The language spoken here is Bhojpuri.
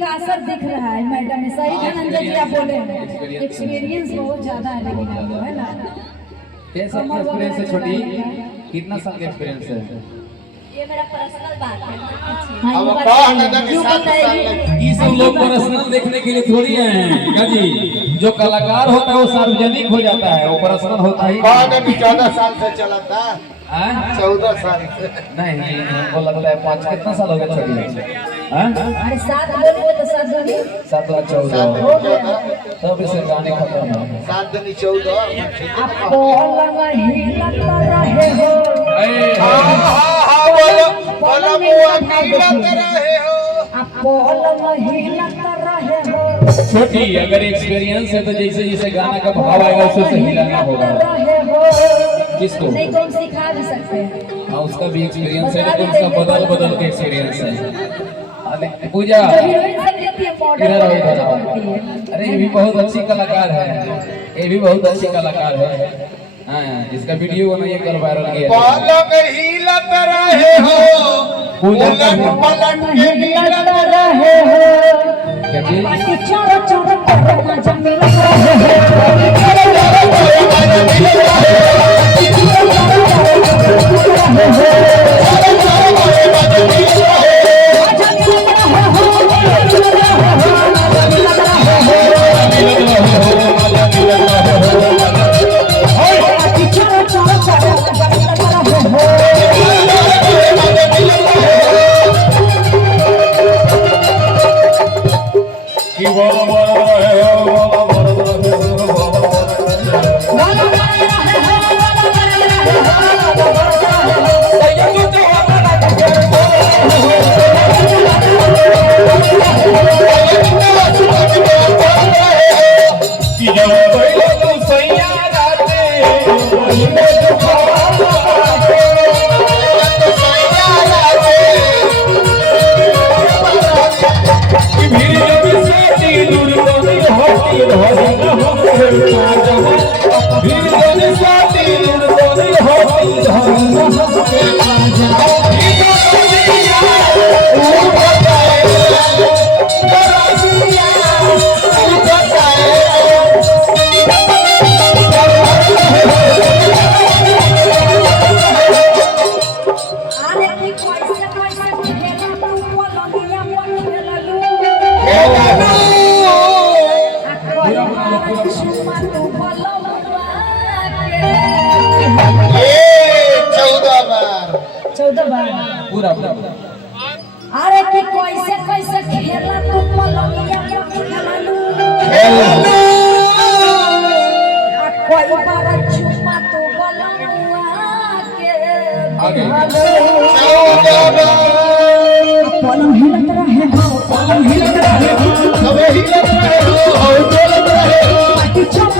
का असर दिख रहा है मैडम में। सही धनंजय जी आप बोले, एक्सपीरियंस बहुत ज्यादा है लेकिन आपको है ना। कैसा एक्सपीरियंस है छोटी, कितना साल का एक्सपीरियंस है? ये मेरा पर्सनल बात है। अब ये सब लोग पर्सनल देखने के लिए थोड़ी हैं क्या जी। जो कलाकार होता है वो सार्वजनिक हो जाता है, वो पर्सनल होता ही 14 साल से चला था। 14 साल से नहीं, हमको लगता है 5 कितना साल हो गया छोटी? अरे 7 बोलिए तो 7 बोलिए 7 और 14 तब इसे गाने खत्म है। 7 दिन 14 आपको लगा ही लगता रहे हो। बोलो मुआ नीला रहे हो। आपको लगा ही लगता रहे हो। छोटी अगर एक्सपीरियंस है तो जैसे जैसे गाना का भाव आएगा उसे हिलाना होगा। किसको? नहीं तो हम सिखा भी सकते हैं। हाँ, उसका भी एक्सपीरियंस है लेकिन उसका बदल के एक्सपीरियंस है। पूजा इधर आओ, इधर आओ। अरे ये भी बहुत अच्छी कलाकार है, ये भी बहुत अच्छी कलाकार है। हाँ, इसका वीडियो बनाइए, कल वायरल किया। पलक हिलत रहे हो, पलक के हिलत रहे हो। क्या चीज? चोरो चोरो मजा मिल रहे पूरा अरे कि कैसे कैसे खेला तू पलंगिया खेललू। कोई बार चुमा तू बलनुआ के पलंग हिलत रहे हो, पलंग हिलत रहे हो, सबे हिलत रहे हो और डोलत रहे हो। पाटी चौक